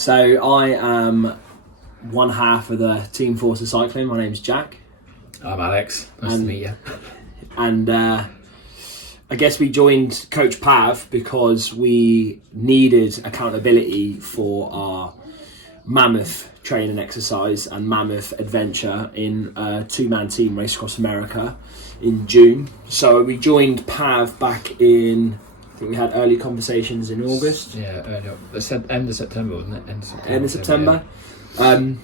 So I am one half of the Team Forster Cycling. My name's Jack. I'm Alex. Nice to meet you. And I guess we joined Coach Pav because we needed accountability for our mammoth training exercise and mammoth adventure in a two-man team race across America in June. So we joined Pav back in, I think we had early conversations in August. Yeah, end of September, wasn't it? End of September. Yeah.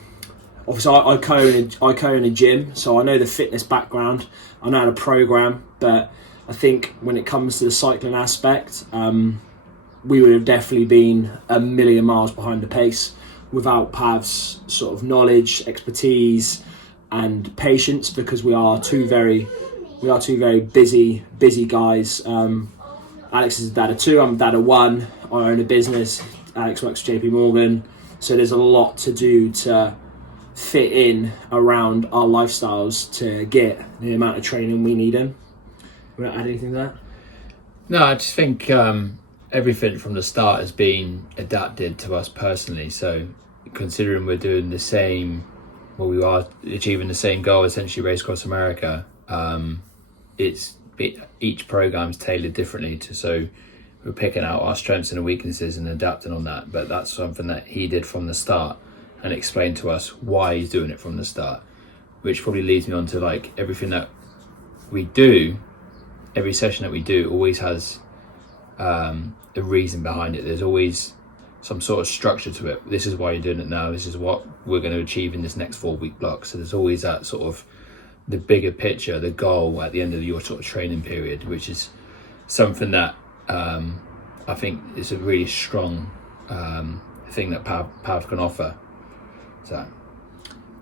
Obviously, I co-own a gym, so I know the fitness background. I know how to program, but I think when it comes to the cycling aspect, we would have definitely been a million miles behind the pace without Pav's sort of knowledge, expertise, and patience, because we are two very busy guys. Alex is a dad of two. I'm a dad of one. I own a business. Alex works for JP Morgan, so there's a lot to do to fit in around our lifestyles to get the amount of training we need in. You want to add anything to that? No, I just think everything from the start has been adapted to us personally. So considering we're doing the same, we are achieving the same goal, essentially race across America, each program's tailored differently so we're picking out our strengths and weaknesses and adapting on that. But that's something that he did from the start and explained to us why he's doing it from the start, which probably leads me on to like everything that we do. Every session that we do always has a reason behind it. There's always some sort of structure to it. This is why you're doing it now. This is what we're going to achieve in this next 4-week block. So there's always that sort of the bigger picture, the goal at the end of your sort of training period, which is something that I think is a really strong thing that Pav can offer. So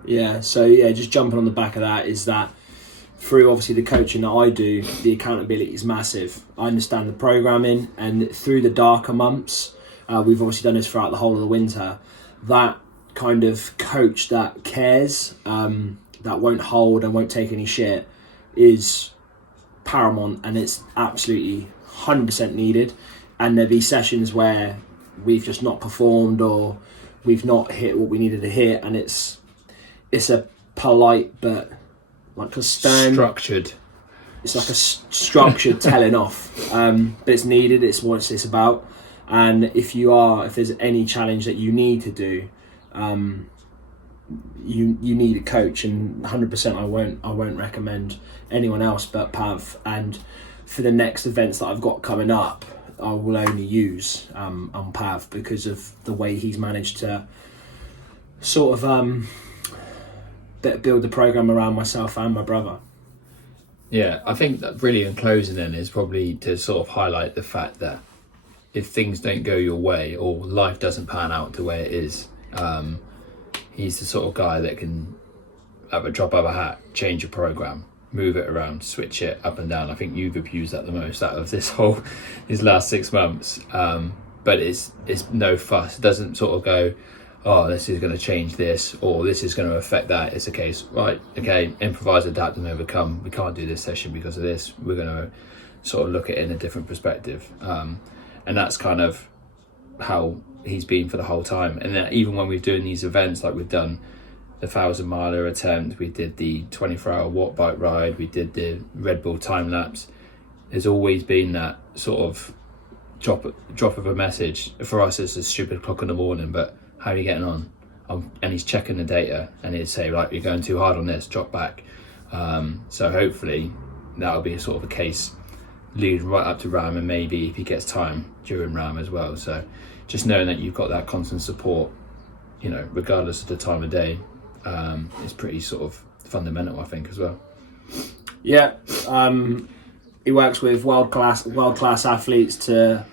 just jumping on the back of that is that through obviously the coaching that I do, the accountability is massive. I understand the programming, and through the darker months, we've obviously done this throughout the whole of the winter, that kind of coach that cares, that won't hold and won't take any shit is paramount, and it's absolutely 100% needed. And there'll be sessions where we've just not performed or we've not hit what we needed to hit, and it's a polite but like a stern structured. It's like a structured telling off, but it's needed. It's what it's about. And if there's any challenge that you need to do, you need a coach, and 100% I won't recommend anyone else but Pav. And for the next events that I've got coming up, I will only use on Pav because of the way he's managed to sort of build the program around myself and my brother. Yeah, I think that really in closing then is probably to sort of highlight the fact that if things don't go your way or life doesn't pan out the way it is, he's the sort of guy that can, at a drop of a hat, change a program, move it around, switch it up and down. I think you've abused that the most out of these last 6 months. But it's no fuss. It doesn't sort of go, oh, this is going to change this or this is going to affect that. It's a case, right, okay, improvise, adapt and overcome. We can't do this session because of this. We're going to sort of look at it in a different perspective. And that's kind of how he's been for the whole time. And then even when we're doing these events, like we've done the 1,000-miler attempt, we did the 24-hour walk bike ride, we did the Red Bull time lapse, there's always been that sort of drop of a message. For us, it's a stupid o'clock in the morning, but how are you getting on? And he's checking the data and he'd say, right, you're going too hard on this, drop back. So hopefully that'll be a sort of a case leading right up to RAAM, and maybe if he gets time during RAAM as well. So just knowing that you've got that constant support, regardless of the time of day, is pretty sort of fundamental, I think, as well. Yeah, he works with world class athletes to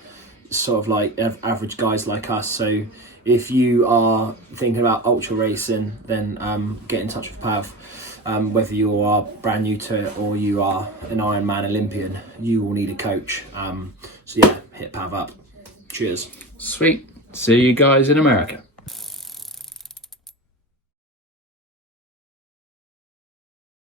sort of like average guys like us. So if you are thinking about ultra racing, then get in touch with Pav. Whether you are brand new to it or you are an Ironman Olympian, you will need a coach. So yeah, hit Pav up. Cheers. Sweet. See you guys in America.